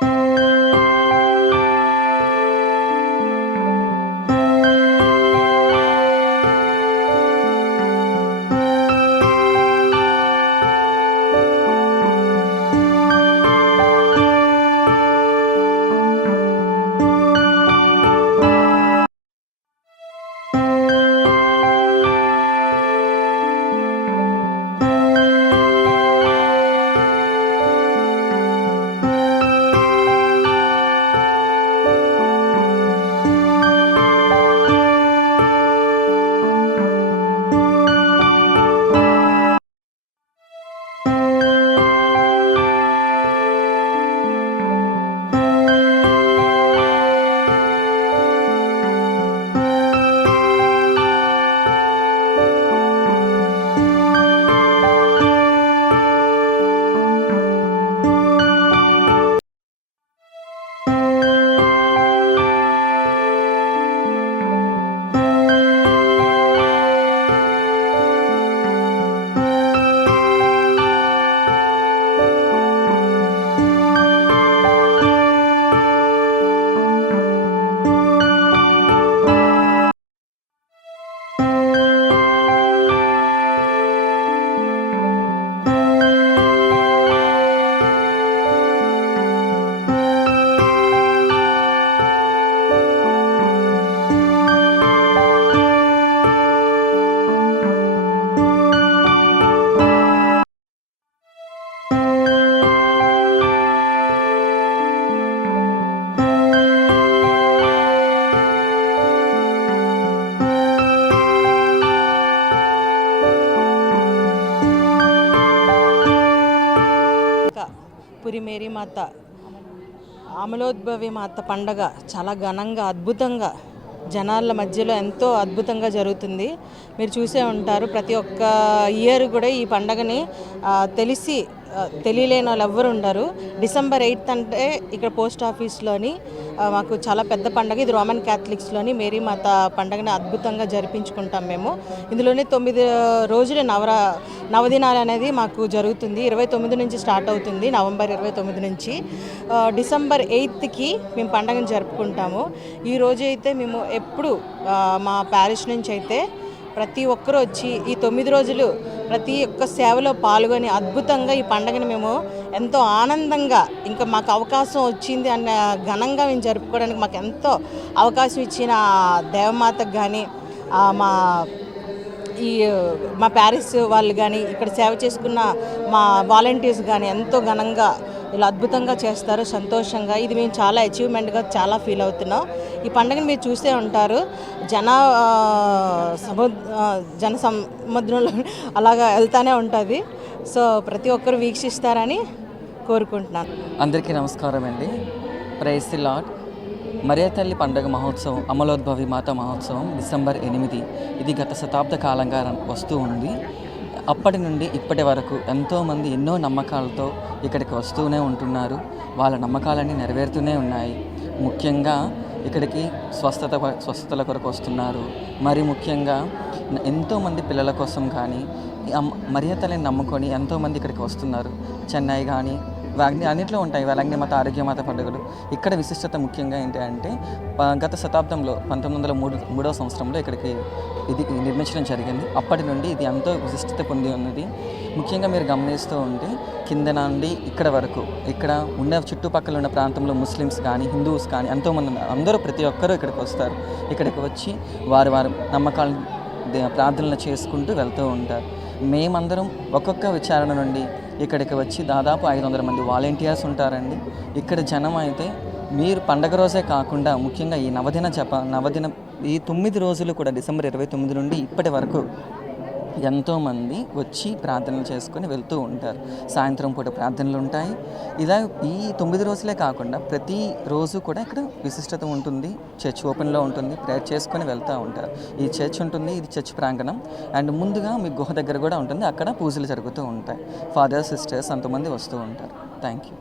పురి Mary మాత అమలోద్భవి మాత పండగ చాలా ఘనంగా అద్భుతంగా జనాల మధ్యలో ఎంతో అద్భుతంగా జరుగుతుంది. మీరు చూసే ఉంటారు, ప్రతి ఒక్క ఇయర్ కూడా ఈ పండగని తెలియలేని వాళ్ళు ఎవ్వరు ఉండరు. December 8th అంటే ఇక్కడ పోస్ట్ ఆఫీస్లోని మాకు చాలా పెద్ద పండగ. ఇది రోమన్ క్యాథలిక్స్లోని మేరీమాత పండగని అద్భుతంగా జరిపించుకుంటాం మేము. ఇందులోనే 9 రోజులు నవదినాలు అనేది మాకు జరుగుతుంది. 29 నుంచి స్టార్ట్ అవుతుంది, నవంబర్ 29 నుంచి December 8th మేము పండగను జరుపుకుంటాము. ఈ రోజు అయితే మేము ఎప్పుడు మా ప్యారిష్ నుంచి అయితే ప్రతి ఒక్కరూ వచ్చి ఈ 9 రోజులు ప్రతి ఒక్క సేవలో పాల్గొని అద్భుతంగా ఈ పండుగని మేము ఎంతో ఆనందంగా, ఇంకా మాకు అవకాశం వచ్చింది అన్న ఘనంగా మేము జరుపుకోవడానికి మాకు ఎంతో అవకాశం ఇచ్చిన దేవమాతకు కానీ మా ప్యారిస్ వాళ్ళు కానీ ఇక్కడ సేవ చేసుకున్న మా వాలంటీర్స్ కానీ ఎంతో ఘనంగా ఇలా అద్భుతంగా చేస్తారు, సంతోషంగా. ఇది మేము చాలా అచీవ్మెంట్గా చాలా ఫీల్ అవుతున్నాం. ఈ పండుగను మీరు చూసే ఉంటారు, జన సముద్రంలో అలాగా వెళ్తూనే ఉంటుంది. సో ప్రతి ఒక్కరు వీక్షిస్తారని కోరుకుంటున్నాను. అందరికీ నమస్కారం అండి. Praise the lord. మరియ తల్లి పండుగ మహోత్సవం, అమలోద్భవి మాత మహోత్సవం December 8. ఇది గత శతాబ్ద కాలంగా వస్తూ ఉంది. అప్పటి నుండి ఇప్పటి వరకు ఎంతోమంది ఎన్నో నమ్మకాలతో ఇక్కడికి వస్తూనే ఉంటున్నారు. వాళ్ళ నమ్మకాలన్నీ నెరవేరుతూనే ఉన్నాయి. ముఖ్యంగా ఇక్కడికి స్వస్థతల కొరకు వస్తున్నారు. మరి ముఖ్యంగా ఎంతోమంది పిల్లల కోసం కానీ మరియ తల్లిని నమ్ముకొని ఎంతోమంది ఇక్కడికి వస్తున్నారు. చెన్నై కానీ అన్నింటిలో ఉంటాయి వేలాంగిణి మాత, ఆరోగ్య మాత పండుగలు. ఇక్కడ విశిష్టత ముఖ్యంగా ఏంటంటే గత శతాబ్దంలో 1903వ సంవత్సరంలో ఇక్కడికి ఇది నిర్మించడం జరిగింది. అప్పటి నుండి ఇది ఎంతో విశిష్టత పొంది ఉన్నది. ముఖ్యంగా మీరు గమనిస్తూ ఉంటే కింద నుండి ఇక్కడ వరకు ఇక్కడ ఉన్న చుట్టుపక్కల ఉన్న ప్రాంతంలో ముస్లిమ్స్ కానీ హిందూస్ కానీ ఎంతోమంది ఉన్నారు. అందరూ ప్రతి ఒక్కరూ ఇక్కడికి వస్తారు. ఇక్కడికి వచ్చి వారి నమ్మకాలను ప్రార్థనలు చేసుకుంటూ వెళ్తూ ఉంటారు. మేమందరం ఒక్కొక్క విచారణ నుండి ఇక్కడికి వచ్చి దాదాపు 500 మంది వాలంటీర్స్ ఉంటారండి. ఇక్కడ జనం అయితే మీరు పండగ రోజే కాకుండా ముఖ్యంగా ఈ ఈ 9 రోజులు కూడా December 29 నుండి ఇప్పటి వరకు ఎంతోమంది వచ్చి ప్రార్థనలు చేసుకొని వెళ్తూ ఉంటారు. సాయంత్రం పూట ప్రార్థనలు ఉంటాయి. ఇలా ఈ 9 రోజులే కాకుండా ప్రతి రోజు కూడా ఇక్కడ విశిష్టత ఉంటుంది. చర్చ్ ఓపెన్లో ఉంటుంది, ప్రేయర్ చేసుకొని వెళ్తూ ఉంటారు. ఈ చర్చ్ ఉంటుంది, ఇది చర్చ్ ప్రాంగణం. అండ్ ముందుగా మీ గుహ దగ్గర కూడా ఉంటుంది, అక్కడ పూజలు జరుగుతూ ఉంటాయి. ఫాదర్స్, సిస్టర్స్ అంతమంది వస్తూ ఉంటారు. Thank you.